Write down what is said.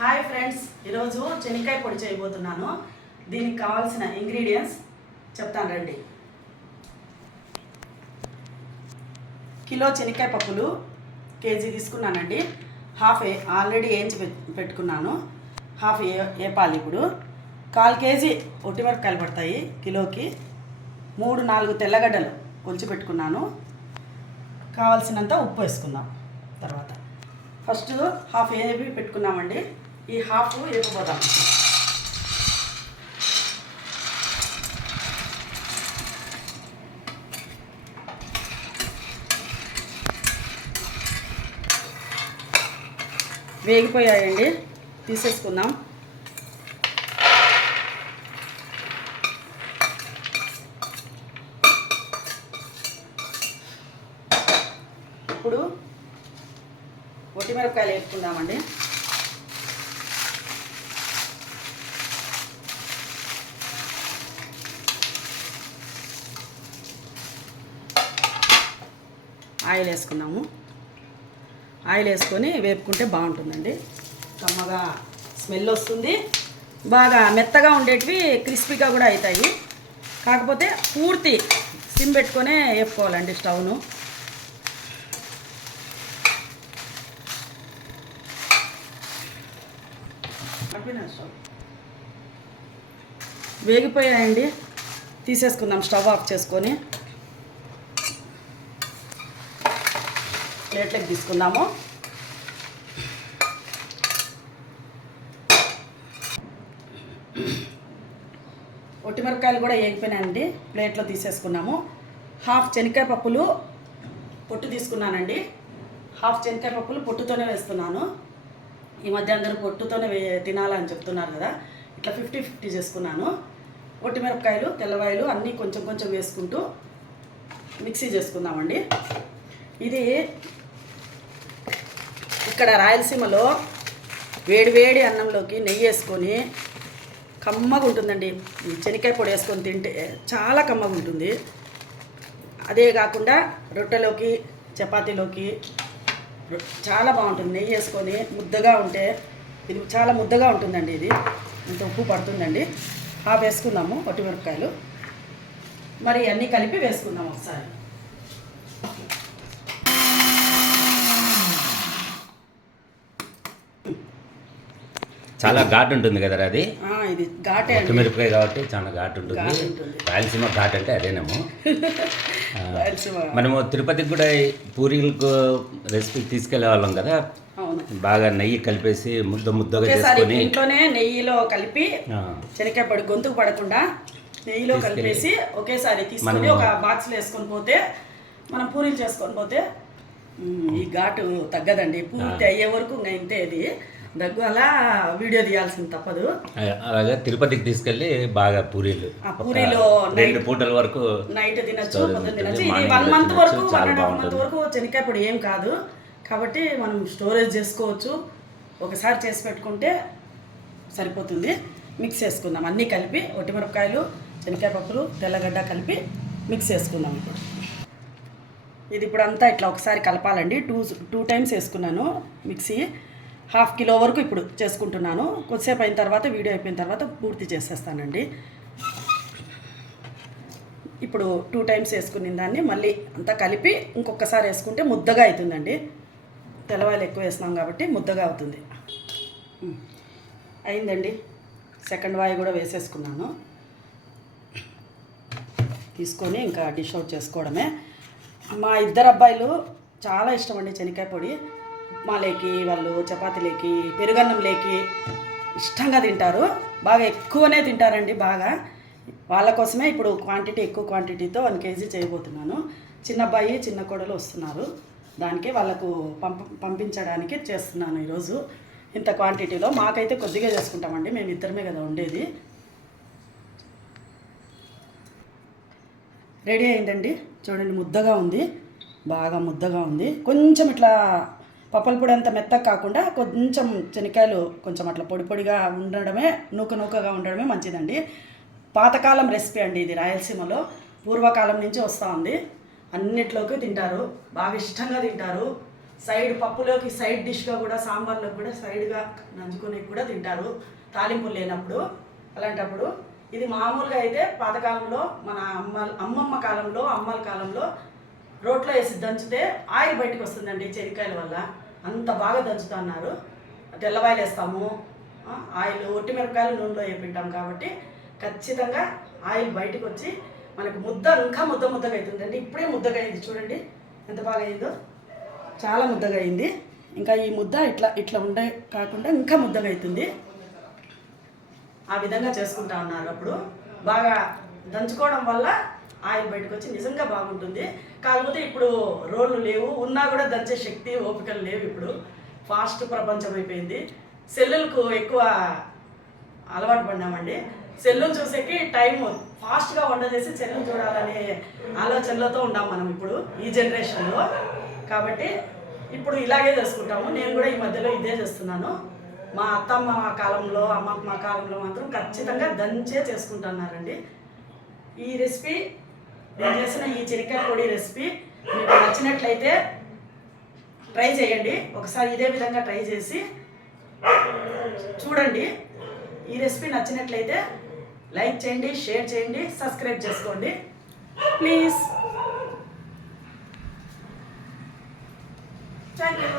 Hi friends, ఈరోజు చెనిక్కాయ పొడి చేయబోతున్నాను. దీనికి కావాల్సిన ఇంగ్రీడియంట్స్ చెప్తాను రండి. కిలో చెనిక్కాయ పప్పులు కేజీ తీసుకున్నానండి. హాఫ్ ఆల్రెడీ వేయించి పెట్టుకున్నాను. హాఫ్ ఏపాలి. ఇప్పుడు 1/4 కేజీ ఒట్టిమిరపకాయలు పడతాయి కిలోకి. 3-4 తెల్లగడ్డలు ఒలిచి పెట్టుకున్నాను. కావాల్సినంత ఉప్పు వేసుకుందాం. తర్వాత ఫస్ట్ హాఫ్ ఏపి పెట్టుకున్నామండి. ఈ హాఫ్ వేపుపోదాం. వేగిపోయాయండి, తీసేసుకుందాం. ఇప్పుడు ఒట్టిమిరపకాయలు వేసుకుందామండి. ఆయిల్ వేసుకున్నాము. ఆయిల్ వేసుకొని వేపుకుంటే బాగుంటుందండి. కమ్మగా స్మెల్ వస్తుంది. బాగా మెత్తగా ఉండేటివి క్రిస్పీగా కూడా అవుతాయి. కాకపోతే పూర్తి సిమ్ పెట్టుకొనే వేపుకోవాలండి స్టవ్ను. వేగిపోయాయండి, తీసేసుకుందాం. స్టవ్ ఆఫ్ చేసుకొని ప్లేట్లోకి తీసుకుందాము. ఒట్టిమిరపకాయలు కూడా వేగిపోయినాయండి, ప్లేట్లో తీసేసుకున్నాము. హాఫ్ శనక్కాయ పప్పులు పొట్టు తీసుకున్నానండి. హాఫ్ శనక్కాయ పప్పులు పొట్టుతోనే వేస్తున్నాను. ఈ మధ్య అందరూ పొట్టుతోనే తినాలని చెప్తున్నారు కదా, ఇట్లా 50-50 చేసుకున్నాను. ఒట్టిమిరపకాయలు, తెల్లవాయలు అన్నీ కొంచెం కొంచెం వేసుకుంటూ మిక్సీ చేసుకుందామండి. ఇది ఇక్కడ రాయలసీమలో వేడి అన్నంలోకి నెయ్యి వేసుకొని కమ్మగా ఉంటుందండి. శనక్కాయ పొడి వేసుకొని తింటే చాలా కమ్మగా ఉంటుంది. అదే కాకుండా రొట్టెలోకి, చపాతీలోకి చాలా బాగుంటుంది. నెయ్యి వేసుకొని ముద్దగా ఉంటే ఇది చాలా ముద్దగా ఉంటుందండి. ఇది ఇంత ఉప్పు పడుతుందండి. హాఫ్ వేసుకుందాము ఒట్టిమిరపకాయలు. మరి అన్నీ కలిపి వేసుకుందాం ఒకసారి. చాలా ఘాటు ఉంటుంది కదా అది. ఇది ఘాటే, మిరపకాయ కాబట్టి చాలా ఘాటు ఉంటుంది. రాయలసీమ ఘాట్ అంటే అదేనేమో. మనము తిరుపతికి కూడా పూరీలకు రెసిపీ తీసుకెళ్లే వాళ్ళం కదా. బాగా నెయ్యి కలిపేసి ముద్దగా చేసుకొని ఇంట్లోనే నెయ్యిలో కలిపి శనక్కాయ పొడి గొంతుకు పడకుండా నెయ్యిలో కలిపేసి ఒకేసారి తీసుకొని ఒక బాక్స్లో వేసుకొని పోతే మనం పూరీలు చేసుకొని పోతే ఈ ఘాటు తగ్గదండి. పూర్తి అయ్యే వరకు ఇంకా ఇంతే. ఇది దగ్గు అలా వీడియో తీయాల్సింది తప్పదు. అలాగే తిరుపతికి తీసుకెళ్ళి బాగా పూరీలో 2 పూటల వరకు నైట్ తినచ్చు, పొద్దున్న తినచ్చు. ఇది 1 మంత్ వరకు, 1.5 మంత్ వరకు శనక్కాయ పొడి ఏం కాదు కాబట్టి మనం స్టోరేజ్ చేసుకోవచ్చు. ఒకసారి చేసి పెట్టుకుంటే సరిపోతుంది. మిక్స్ చేసుకుందాం అన్నీ కలిపి. ఒట్టిమిరపకాయలు, శనక్కాయ పప్పులు, తెల్లగడ్డ కలిపి మిక్స్ చేసుకుందాం. ఇది ఇప్పుడు అంతా ఇట్లా ఒకసారి కలపాలండి. 2 టైమ్స్ వేసుకున్నాను మిక్సీ. 1/2 కిలో వరకు ఇప్పుడు చేసుకుంటున్నాను. కొద్దిసేపు అయిన తర్వాత, వీడియో అయిపోయిన తర్వాత పూర్తి చేసేస్తానండి. ఇప్పుడు 2 టైమ్స్ వేసుకున్న దాన్ని మళ్ళీ అంతా కలిపి ఇంకొకసారి వేసుకుంటే ముద్దగా అవుతుందండి. తెల్లవాయలు ఎక్కువ వేస్తున్నాం కాబట్టి ముద్దగా అవుతుంది. అయిందండి. సెకండ్ వాయి కూడా వేసేసుకున్నాను. తీసుకొని ఇంకా డిష్ అవుట్ చేసుకోవడమే. మా 2 అబ్బాయిలు చాలా ఇష్టం అండి శనక్కాయ పొడి. ఉప్మా లేకి, వాళ్ళు చపాతీ లేకి, పెరుగన్నం లేకి ఇష్టంగా తింటారు. బాగా ఎక్కువనే తింటారండి. బాగా వాళ్ళ కోసమే ఇప్పుడు ఎక్కువ క్వాంటిటీతో 1 కేజీ చేయబోతున్నాను. చిన్న అబ్బాయి, చిన్న కోడలు వస్తున్నారు. దానికి వాళ్ళకు పంపించడానికి చేస్తున్నాను ఈరోజు ఇంత క్వాంటిటీలో. మాకైతే కొద్దిగా చేసుకుంటామండి, మేము ఇద్దరమే కదా ఉండేది. రెడీ అయిందండి. చూడండి, ముద్దగా ఉంది, బాగా ముద్దగా ఉంది. కొంచెం ఇట్లా పప్పుల పొడి అంత మెత్తగా కాకుండా కొంచెం శనక్కాయలు కొంచెం అట్లా పొడిగా ఉండడమే, నూకగా ఉండడమే మంచిదండి. పాతకాలం రెసిపీ అండి ఇది. రాయలసీమలో పూర్వకాలం నుంచి వస్తూ ఉంది. అన్నిట్లోకి తింటారు, బాగా ఇష్టంగా తింటారు. సైడ్ పప్పులోకి సైడ్ డిష్గా కూడా సాంబార్లోకి కూడా సైడ్గా నంచుకొని కూడా తింటారు తాలింపులు లేనప్పుడు. అలాంటప్పుడు ఇది మామూలుగా అయితే పాతకాలంలో మన అమ్మమ్మ కాలంలో అమ్మల కాలంలో రోట్లో వేసి దంచితే ఆయిల్ బయటకు వస్తుందండి చెనిక్కాయల వల్ల. అంత బాగా దంచుతున్నారు. తెల్లవాయలు వేస్తాము, ఆయిల్ ఒట్టిమిరపకాయలు నూనెలో వేపింటాం కాబట్టి ఖచ్చితంగా ఆయిల్ బయటకు వచ్చి మనకు ముద్ద ఇంకా ముద్దగా అవుతుందండి. ఇప్పుడే ముద్దగా అయింది చూడండి ఎంత బాగా అయిందో, చాలా ముద్దగా అయింది. ఇంకా ఈ ముద్ద ఇట్లా ఉండే కాకుండా ఇంకా ముద్దగా అవుతుంది. ఆ విధంగా చేసుకుంటా ఉన్నారు. అప్పుడు బాగా దంచుకోవడం వల్ల ఆయిల్ బయటకు వచ్చి నిజంగా బాగుంటుంది. కాకపోతే ఇప్పుడు రోళ్ళు లేవు, ఉన్నా కూడా దంచే శక్తి ఓపికలు లేవు. ఇప్పుడు ఫాస్ట్ ప్రపంచం అయిపోయింది. సెల్లులకు ఎక్కువ అలవాటు పడినామండి. సెల్లును చూసేకి టైం ఫాస్ట్గా వండజేసి సెల్లు చూడాలనే ఆలోచనలతో ఉన్నాం మనం ఇప్పుడు ఈ జనరేషన్లో. కాబట్టి ఇప్పుడు ఇలాగే చేసుకుంటాము. నేను కూడా ఈ మధ్యలో ఇదే చేస్తున్నాను. మా అత్తమ్మ కాలంలో అమ్మమ్మ కాలంలో మాత్రం ఖచ్చితంగా దంచే చేసుకుంటున్నారండి. ఈ రెసిపీ నేను చేసిన ఈ చెనిక్కాయ పొడి రెసిపీ మీకు నచ్చినట్లయితే ట్రై చేయండి. ఒకసారి ఇదే విధంగా ట్రై చేసి చూడండి. ఈ రెసిపీ నచ్చినట్లయితే లైక్ చేయండి, షేర్ చేయండి, సబ్స్క్రైబ్ చేసుకోండి ప్లీజ్. Thank you.